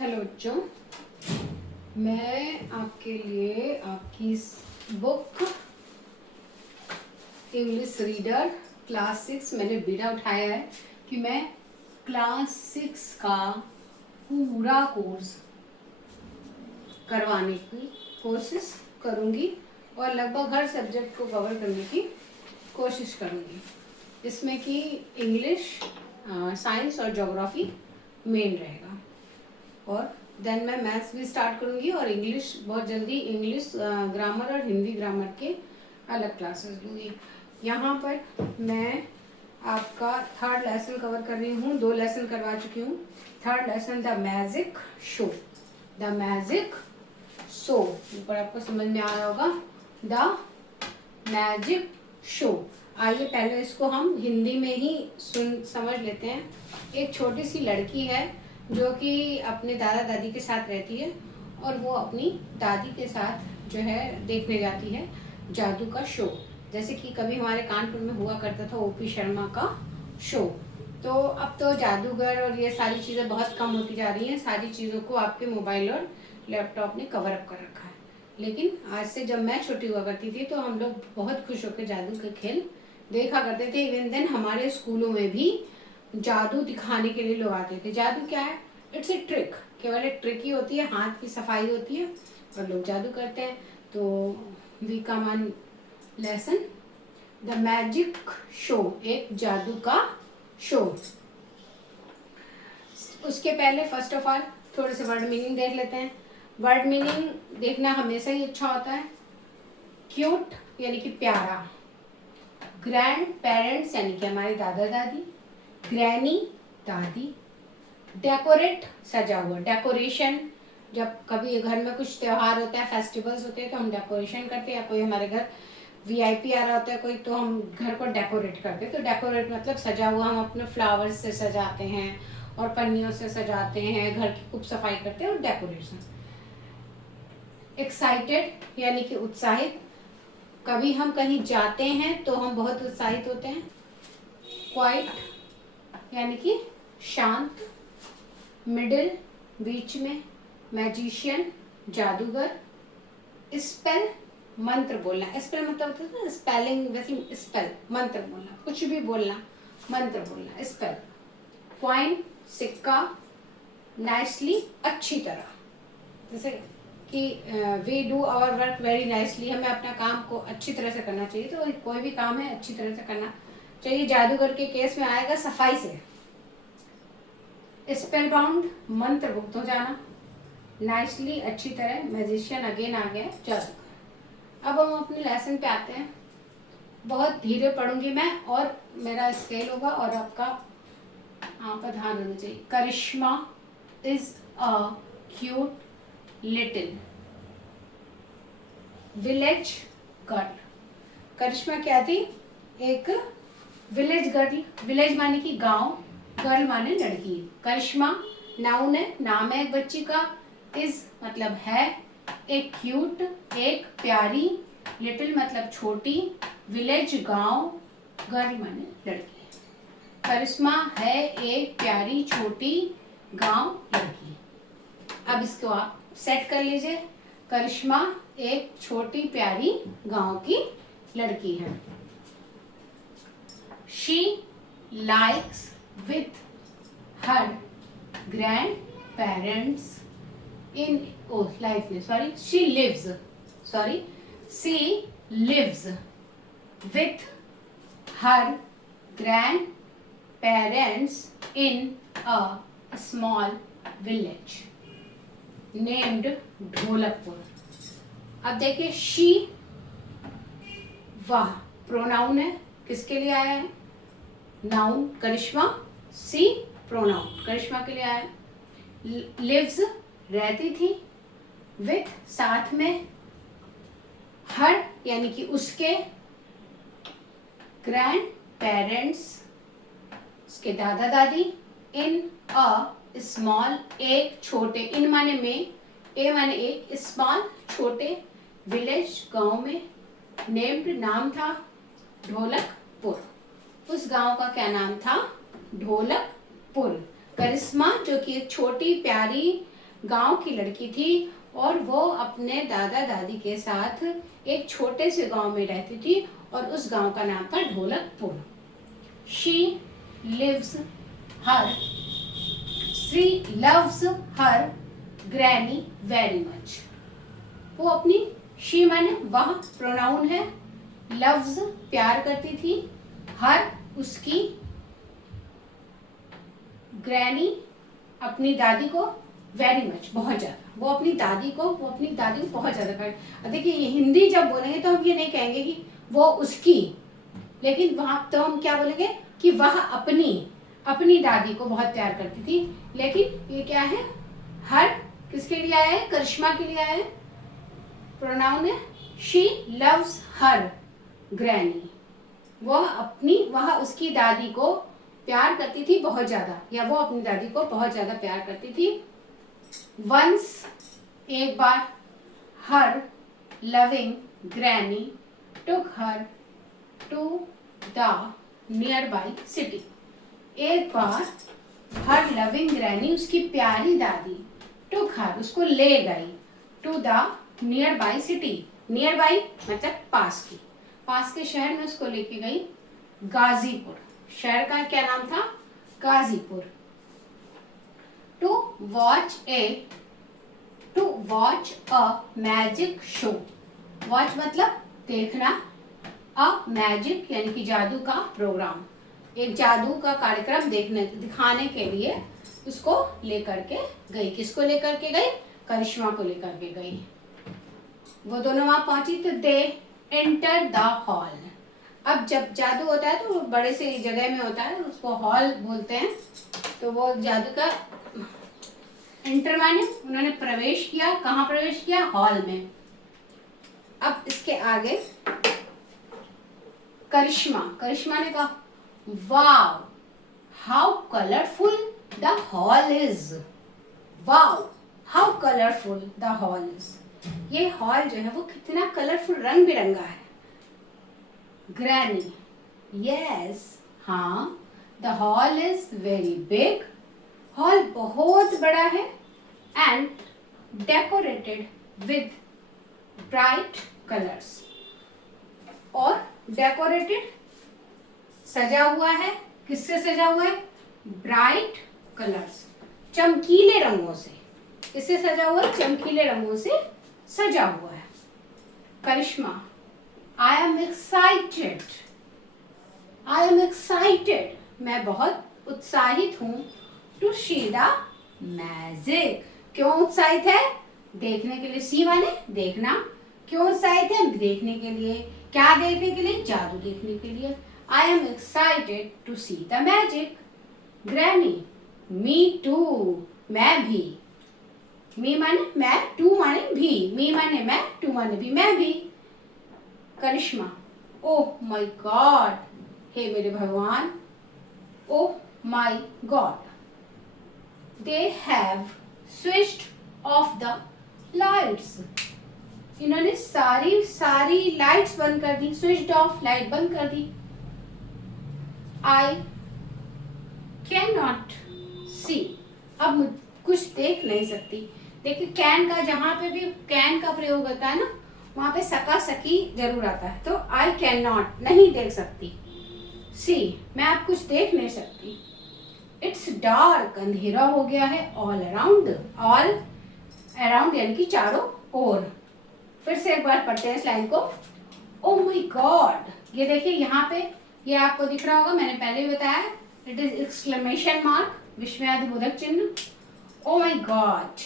Hello बच्चों, मैं आपके लिए आपकी बुक इंग्लिश रीडर क्लास 6 मैंने बीड़ा उठाया है कि मैं क्लास 6 का पूरा कोर्स करवाने की कोशिश करूँगी और लगभग हर सब्जेक्ट को कवर करने की कोशिश करूँगी। इसमें कि इंग्लिश, साइंस और ज्योग्राफी मेन रहेगा और देन मैं मैथ्स भी स्टार्ट करूँगी और इंग्लिश बहुत जल्दी, इंग्लिश ग्रामर और हिंदी ग्रामर के अलग क्लासेस लूँगी। यहाँ पर मैं आपका थर्ड लेसन कवर कर रही हूँ, 2 लेसन करवा चुकी हूँ। Third lesson the magic show, the magic show, ऊपर आपको समझ में आ रहा होगा, द मैजिक शो। आइए पहले इसको हम हिंदी में ही समझ लेते हैं। एक छोटी सी लड़की है जो कि अपने दादा दादी के साथ रहती है और वो अपनी दादी के साथ जो है देखने जाती है जादू का शो, जैसे कि कभी हमारे कानपुर में हुआ करता था ओपी शर्मा का शो। तो अब तो जादूगर और ये सारी चीज़ें बहुत कम होती जा रही हैं, सारी चीज़ों को आपके मोबाइल और लैपटॉप ने कवर अप कर रखा है। लेकिन आज से जब मैं छोटी हुआ करती थी तो हम लोग बहुत खुश होकर जादू के खेल देखा करते थे। इवन देन हमारे स्कूलों में भी जादू दिखाने के लिए लोग आते थे। जादू क्या है? इट्स ए ट्रिक, केवल एक ट्रिक ही होती है, हाथ की सफाई होती है और लोग जादू करते हैं। तो we come on lesson the magic show, एक जादू का शो। उसके पहले फर्स्ट ऑफ ऑल थोड़े से वर्ड मीनिंग देख लेते हैं। वर्ड मीनिंग देखना हमेशा ही अच्छा होता है। क्यूट यानी कि प्यारा, ग्रैंड पेरेंट्स यानी कि हमारे दादा दादी, ग्रैनी दादी, डेकोरेट सजा हुआ, डेकोरेशन जब कभी घर में कुछ त्यौहार होता है, फेस्टिवल्स होते हैं तो हम डेकोरेशन करते हैं, या कोई हमारे घर वीआईपी आ रहा होता है कोई तो हम घर को डेकोरेट करते हैं। तो डेकोरेट मतलब सजा हुआ, हम अपने फ्लावर्स से सजाते हैं और पन्नियों से सजाते हैं, घर की खूब सफाई करते हैं और डेकोरेशन। एक्साइटेड यानी कि उत्साहित, कभी हम कहीं जाते हैं तो हम बहुत उत्साहित होते हैं। क्वाइट यानी कि शांत, मिडिल बीच में, मैजिशियन जादूगर, स्पेल मंत्र बोलना, स्पेल मतलब होता है ना स्पेलिंग, वैसे स्पेल मंत्र बोलना, कुछ भी बोलना, मंत्र बोलना, स्पेल। कॉइन सिक्का, नाइसली अच्छी तरह, जैसे कि we do our work very nicely, हमें अपना काम को अच्छी तरह से करना चाहिए। तो कोई भी काम है अच्छी तरह से करना चाहिए। जादूगर के केस में आएगा सफाई से। स्पेल बाउंड मंत्र मुक्त हो जाना, नाइसली अच्छी तरह, मैजिशियन अगेन आ गया जादूगर। अब हम अपने लेसन पे आते हैं। बहुत धीरे पढ़ूंगी मैं और मेरा स्केल होगा और आपका पर ध्यान होना चाहिए। Karishma is a cute little village girl. Karishma क्या थी? एक विलेज गर्ल, विलेज माने कि गांव, गर्ल माने लड़की। करिश्मा नाउन है, नाम है एक बच्ची का। इज मतलब है, एक क्यूट एक प्यारी, लिटिल मतलब छोटी, विलेज गांव, गर्ल माने लड़की। करिश्मा है एक प्यारी छोटी गांव लड़की। अब इसको आप सेट कर लीजिए। करिश्मा एक छोटी प्यारी गांव की लड़की है। She likes with her grand parents in life में, sorry, she lives with her grandparents in a small village named Dholakpur. अब देखिए she, वह प्रोनाउन है, किसके लिए आया है? नाउन करिश्मा, सी प्रोनाउन करिश्मा के लिए आया है। लिव्स रहती थी, विथ साथ में, हर यानी कि उसके, ग्रैंड पेरेंट्स उसके दादा दादी, इन अ स्मॉल एक छोटे, इन माने में, ए माने एक, स्मॉल छोटे, विलेज गांव में, नेम्ड नाम था ढोलकपुर। उस गांव का क्या नाम था? ढोलकपुर। करिश्मा जो कि एक छोटी प्यारी गांव की लड़की थी और वो अपने दादा दादी के साथ एक छोटे से गांव में रहती थी और उस गांव का नाम था Dholakpur. She lives her she loves her granny very much. वो अपनी शी माने वह प्रोनाउन है, लव्स प्यार करती थी, हर उसकी, ग्रैनी अपनी दादी को, वेरी मच बहुत ज्यादा। वो अपनी दादी को बहुत ज्यादा कर। देखिए ये हिंदी जब बोलेंगे तो हम ये नहीं कहेंगे कि वो उसकी, लेकिन वहां तो हम क्या बोलेंगे कि वह अपनी दादी को बहुत प्यार करती थी। लेकिन ये क्या है, हर किसके लिए आया है, करिश्मा के लिए आया है, प्रोनाउन है। शी लव्स हर ग्रैनी, वह उसकी दादी को प्यार करती थी बहुत ज्यादा, या वो अपनी दादी को बहुत ज्यादा प्यार करती थी। वंस एक बार, her loving granny took her to the nearby city. एक बार हर लविंग ग्रैनी उसकी प्यारी दादी टुक हर उसको ले गई, to the nearby city, nearby मतलब पास के शहर में उसको लेके गई। गाजीपुर, शहर का क्या नाम था, Ghazipur. To watch a magic show, watch मतलब देखना, अ मैजिक यानी कि जादू का प्रोग्राम, एक जादू का कार्यक्रम दिखाने के लिए उसको लेकर के गई। किसको लेकर के गई, करिश्मा को लेकर के गई। वो दोनों वहां पहुंची तो दे एंटर द हॉल। अब जब जादू होता है तो वो बड़े से जगह में होता है, उसको हॉल बोलते हैं। तो वो जादू का एंटर माने उन्होंने प्रवेश किया। कहाँ प्रवेश किया, हॉल में। अब इसके आगे करिश्मा ने कहा, wow how colourful the hall is, wow how colourful the hall is. ये हॉल जो है वो कितना कलरफुल, रंग बिरंगा है। ग्रैनी, यस हाँ, the hall is very big, hall बहुत बड़ा है, and decorated with bright colours, और डेकोरेटेड सजा हुआ है, किससे सजा हुआ है, ब्राइट कलर्स चमकीले रंगों से। किससे सजा हुआ है, चमकीले रंगों से सजा हुआ है। करिश्मा, I am excited, मैं बहुत उत्साहित हूँ, टू सी द मैजिक। क्यों उत्साहित है, देखने के लिए, सी माने देखना, क्यों उत्साहित है, देखने के लिए। क्या देखने के लिए, जादू देखने के लिए। I am excited to see the magic. Granny, me too, मैं भी। मी माने मैं, टू माने भी, मी माने मैं, टू माने भी, मैं भी। करिश्मा, ओह माय गॉड, हे मेरे भगवान, oh my God, they have switched off the lights. इन्होंने सारी लाइट्स बंद कर दी, स्विच्ड ऑफ लाइट बंद कर दी। आई कैन नॉट सी, अब कुछ देख नहीं सकती। देखिए कैन का, जहां पे भी कैन का प्रयोग होता है ना, वहां पे सका सकी जरूर आता है। तो आई कैन नॉट, नहीं देख सकती। सी, मैं अब कुछ देख नहीं सकती। इट्स डार्क, अंधेरा हो गया है। ऑल अराउंड यानी कि चारों ओर। फिर से एक बार पढ़ते हैं इस लाइन को। ओ माय गॉड, ये देखिए यहाँ पे, ये आपको दिख रहा होगा, मैंने पहले भी बताया, इट इज एक्सक्लेमेशन मार्क, विस्मयादिबोधक चिन्ह। Oh my God,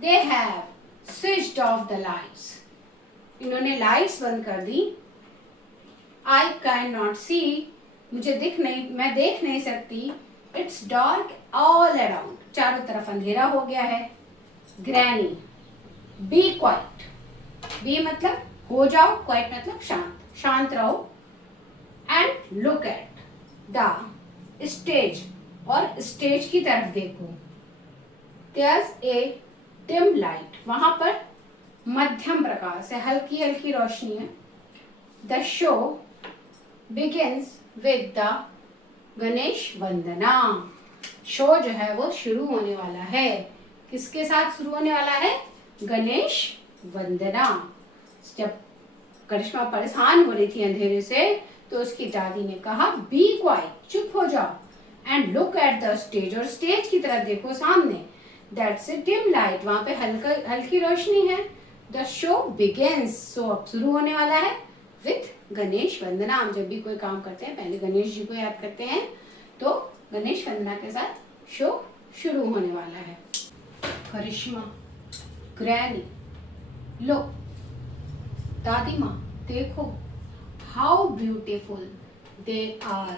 they have switched off the lights, इन्होंने लाइट्स बंद कर दी। आई कैन नॉट सी, मुझे मैं देख नहीं सकती। इट्स डार्क ऑल अराउंड, चारों तरफ अंधेरा हो गया है। ग्रैनी, बी क्वाइट, बी मतलब हो जाओ, क्वाइट मतलब शांत रहो। And look at the stage, और स्टेज की तरफ देखो। देयर्स ए डिम लाइट, वहां पर मध्यम प्रकाश है, हल्की हल्की रोशनी है। The show begins with the Ganesh Vandana, show जो है वो शुरू होने वाला है। किसके साथ शुरू होने वाला है? गणेश वंदना। जब करिश्मा परेशान हो रही थी अंधेरे से, तो उसकी दादी ने कहा बी क्वाइट, चुप हो जाओ, and look at the stage, और स्टेज की तरफ देखो सामने, दैट्स ए डिम लाइट, वहां पे हल्की रोशनी है। द शो बिगेन्स, सो अब शुरू होने वाला है विथ गणेश वंदना। हम जब भी कोई काम करते हैं पहले गणेश जी को याद करते हैं, तो गणेश वंदना के साथ शो शुरू होने वाला है। करिश्मा, ग्रैनी, लो, दादी माँ, देखो, how beautiful they are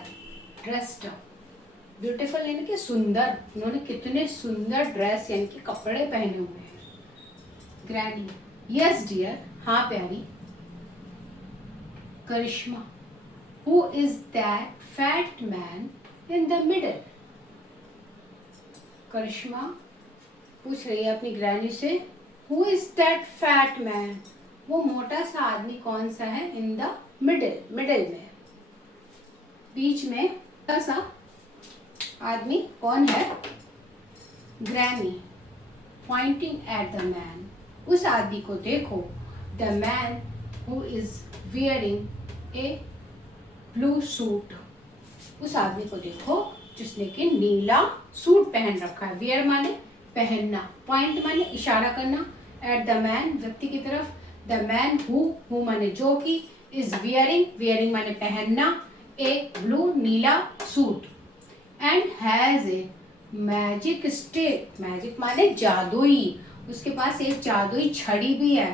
dressed up. Beautiful यानी कि सुंदर, उन्होंने कितने सुंदर ड्रेस यानी कि कपड़े पहने हुए हैं। ग्रैनी, यस डियर, हाँ प्यारी। Karishma, who is that fat man in the middle? Karishma पूछ रही है अपनी ग्रैनी से, who is that fat man, वो मोटा सा आदमी कौन सा है? इन द मिडल, मिडल में, बीच में मोटा सा आदमी कौन है? Granny Poynting at the man, उस आदमी को देखो। The man who is wearing A blue suit, उस आदमी को देखो जिसने कि नीला सूट पहन रखा है। वियर माने पहनना, पॉइंट माने इशारा करना, एट द मैन व्यक्ति की तरफ, द मैन हु माने जो कि, इज वियरिंग, वियरिंग माने पहनना, ए ब्लू नीला suit, and has a magic stick, magic माने जादुई, उसके पास एक जादुई छड़ी भी है।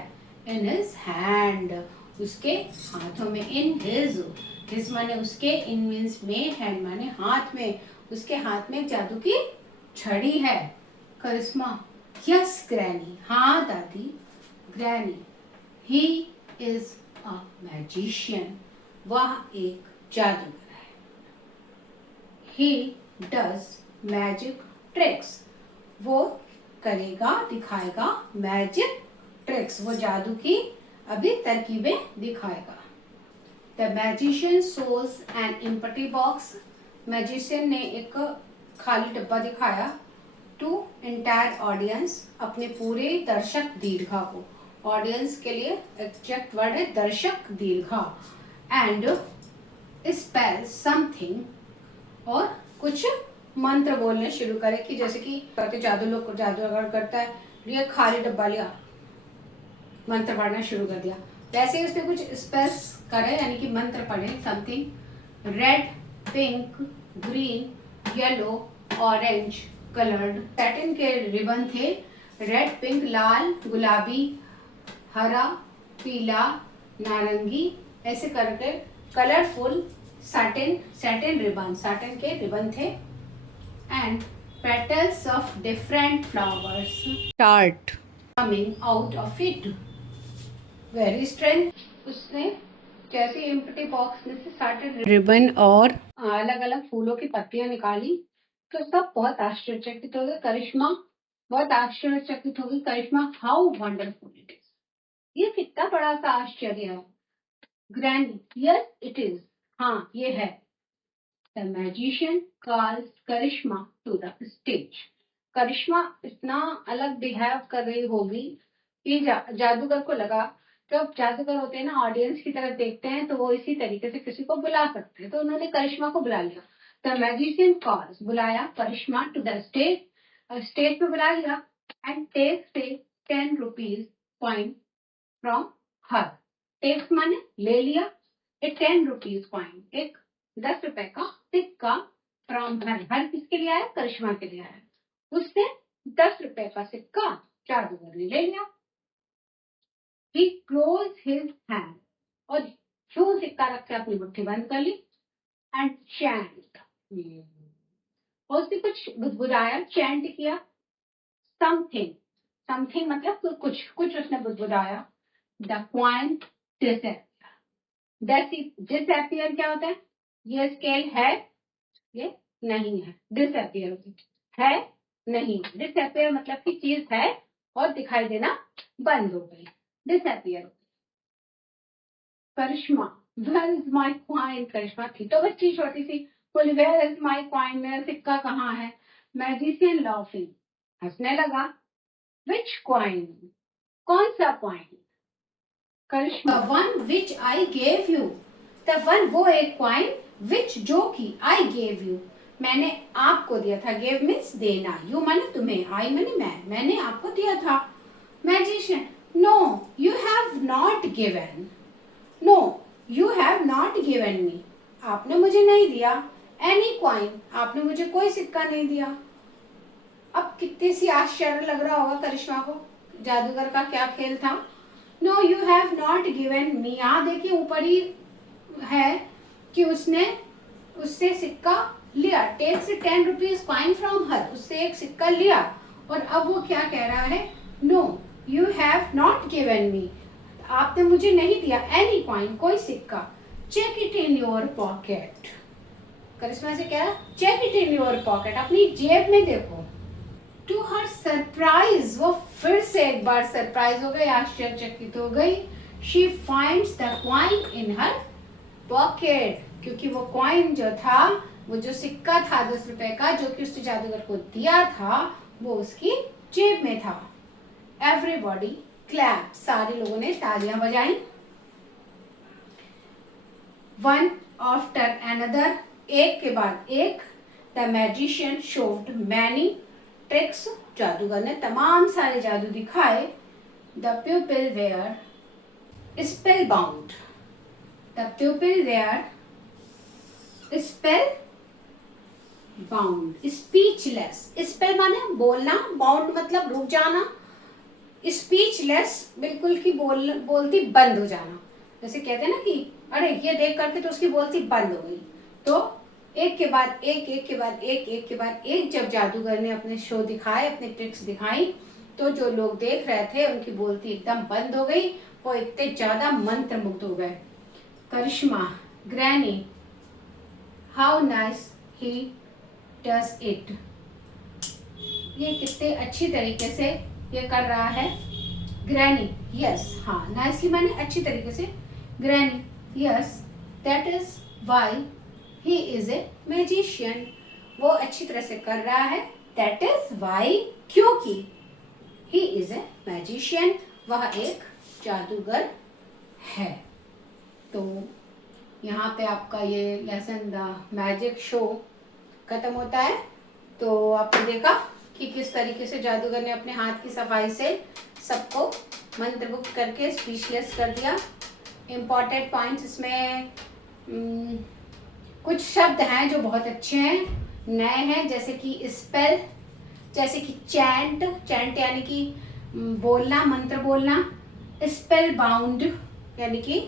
इन हिज हैंड, उसके हाथों में। इन हिज माने उसके, इन मीन्स में, हैंड माने हाथ में, उसके हाथ में एक जादू की छड़ी है। करिश्मा, यस ग्रैनी, हाँ दादी। Granny, he is a magician, वह एक जादूगर है। ही डज मैजिक ट्रिक्स, वो करेगा, दिखाएगा मैजिक ट्रिक्स, वो जादू की अभी तरकीबें दिखाएगा। The magician shows an empty box, magician ने एक खाली डब्बा दिखाया। टू एंटायर ऑडियंस, अपने पूरे दर्शक दीर्घा को, ऑडियंस के लिए एग्जैक्ट वर्ड है दर्शक दीर्घा। एंड स्पेल समथिंग, और कुछ मंत्र बोलने शुरू करे, कि जैसे कि करते जादू लोग, जादू अगर करता है, ये खाली डब्बा लिया, मंत्र पढ़ना शुरू कर दिया, वैसे ही उसने कुछ स्पेल्स करे यानी कि मंत्र पढ़े। Something red, pink, green, yellow, orange coloured, satin के रिबन थे, रेड, पिंक, लाल, गुलाबी, हरा, पीला, नारंगी, ऐसे करके कलरफुल सैटिन रिबन, सैटिन के रिबन थे। And petals of different flowers start coming out of it, very strength. उसने जैसे एम्प्टी बॉक्स में से सैटिन रिबन और अलग अलग फूलों की पत्तियां निकाली, तो सब बहुत आश्चर्यचकित हो गए। करिश्मा बहुत आश्चर्यचकित हो गई। करिश्मा, हाउ वंडरफुल इट इज, ये कितना बड़ा सा आश्चर्य है। ग्रैंड, यस इट इज, हाँ ये है। The magician calls Karishma to the stage, Karishma इतना अलग बिहेव कर रही होगी कि जादूगर को लगा, जब जादूगर होते हैं ना ऑडियंस की तरफ देखते हैं तो वो इसी तरीके से किसी को बुला सकते हैं, तो उन्होंने करिश्मा को बुला लिया। द मैजिशियन कॉल्स, बुलाया Karishma to the stage, stage पे बुला लिया, and takes a 10 rupees coin from her, takes माने ले लिया, ए 10 रुपीज कॉइन, एक 10 रुपए का सिक्का, फ्रॉम हर, हर किसके लिए आया? करिश्मा के लिए आया। उससे 10 रुपए का सिक्का जादूगर ने ले लिया। He closed his hand, और जो सिक्का रख के अपनी मुट्ठी बंद कर ली, एंड चैंट, और उसने कुछ बुदबुदाया, चैंट किया। समथिंग, समथिंग मतलब कुछ, कुछ उसने बुदबुदाया। द क्वाइन डिसअपियर क्या होता है? ये स्केल है, ये नहीं है, डिसअपियर है, नहीं, डिसअपियर मतलब कि चीज है और दिखाई देना बंद हो गई, disappear. Karishma, where is my coin, Karishma थी तो बच्ची छोटी सी, बोली वेयर इज माय कॉइन, मेरा सिक्का कहाँ है? मैजिशियन लाफिंग, हंसने लगा। विच कॉइन, कौन सा coin? Karishma, the one which I gave you, the one वो एक कॉइन, विच जो की आई गेव यू मैंने आपको दिया था, गेव मीन्स देना, यू माने तुम्हें, आई माने मैंने आपको दिया था। Magician, no you have not given, no you have not given me, आपने मुझे नहीं दिया, एनी कॉइन, आपने मुझे कोई सिक्का नहीं दिया। अब कितनी सी आश्चर्य लग रहा होगा करिश्मा को, जादूगर का क्या खेल था। No you have not given me, यहाँ देखिए ऊपर ही है कि उसने उससे सिक्का लिया, takes 10 rupees coin from her, उससे एक सिक्का लिया, और अब वो क्या कह रहा है, no you have not given me, आपने मुझे नहीं दिया एनी कॉइन, कोई सिक्का, check it in your pocket, Karishma से कह रहा check it in your pocket, अपनी जेब में देखो। टू हर सरप्राइज, वो फिर से एक बार सरप्राइज हो गई, आश्चर्यचकित हो गई। She finds the coin in her pocket, क्योंकि वो कॉइन जो था, वो जो सिक्का था 10 रुपए का जो कि उसने जादूगर को दिया था, वो उसकी जेब में था। एवरीबॉडी क्लैप, सारे लोगों ने तालियां बजाई। वन आफ्टर अनदर, एक के बाद एक, the magician showed many tricks, जादूगर ने तमाम सारे जादू दिखाए। The pupil were spellbound, the pupil were spellbound, speechless, spell माने बोलना, बाउंड मतलब रुक जाना, स्पीचलेस बिल्कुल की बोलती बंद हो जाना, जैसे कहते हैं ना कि अरे ये देख करके तो उसकी बोलती बंद हो गई। तो एक के बाद एक, एक के बाद एक, एक के बाद एक, जब जादूगर ने अपने शो दिखाए, अपने ट्रिक्स दिखाई, तो जो लोग देख रहे थे उनकी बोलती एकदम बंद हो गई, वो इतने ज्यादा मंत्रमुग्ध हो गए। Karishma, granny, how nice he does it, ये कितने अच्छी तरीके से ये कर रहा है। ग्रैनी, यस, हाँ, नाइसली माने अच्छी तरीके से। Granny, yes, that is why he is a magician, वो अच्छी तरह से कर रहा है, दैट इज वाई, क्योंकि ही इज ए मैजिशियन, वह एक जादूगर है। तो यहाँ पे आपका ये लेसन द मैजिक शो खत्म होता है। तो आपने देखा कि किस तरीके से जादूगर ने अपने हाथ की सफाई से सबको मंत्रमुग्ध करके स्पीचलेस कर दिया। इम्पॉर्टेंट पॉइंट्स इसमें कुछ शब्द हैं जो बहुत अच्छे हैं, नए हैं, जैसे कि स्पेल, जैसे कि चैंट, चैंट यानी कि बोलना, मंत्र बोलना। स्पेल बाउंड यानी कि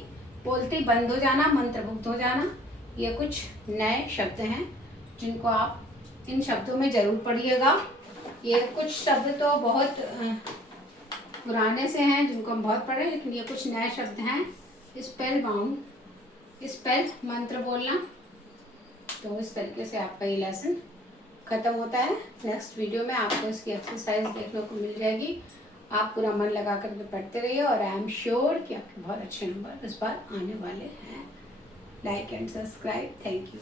बोलते ही बंद हो जाना, मंत्रमुग्ध हो जाना। ये कुछ नए शब्द हैं जिनको आप इन शब्दों में जरूर पढ़िएगा। ये कुछ शब्द तो बहुत पुराने से हैं जिनको हम बहुत पढ़े, लेकिन ये कुछ नए शब्द हैं। स्पेल बाउंड, स्पेल मंत्र बोलना। तो इस तरीके से आपका ये लेसन खत्म होता है। नेक्स्ट वीडियो में आपको इसकी एक्सरसाइज देखने को मिल जाएगी। आप पूरा मन लगा कर के पढ़ते रहिए और आई एम श्योर कि आपके बहुत अच्छे नंबर इस बार आने वाले हैं। Like and subscribe, thank you.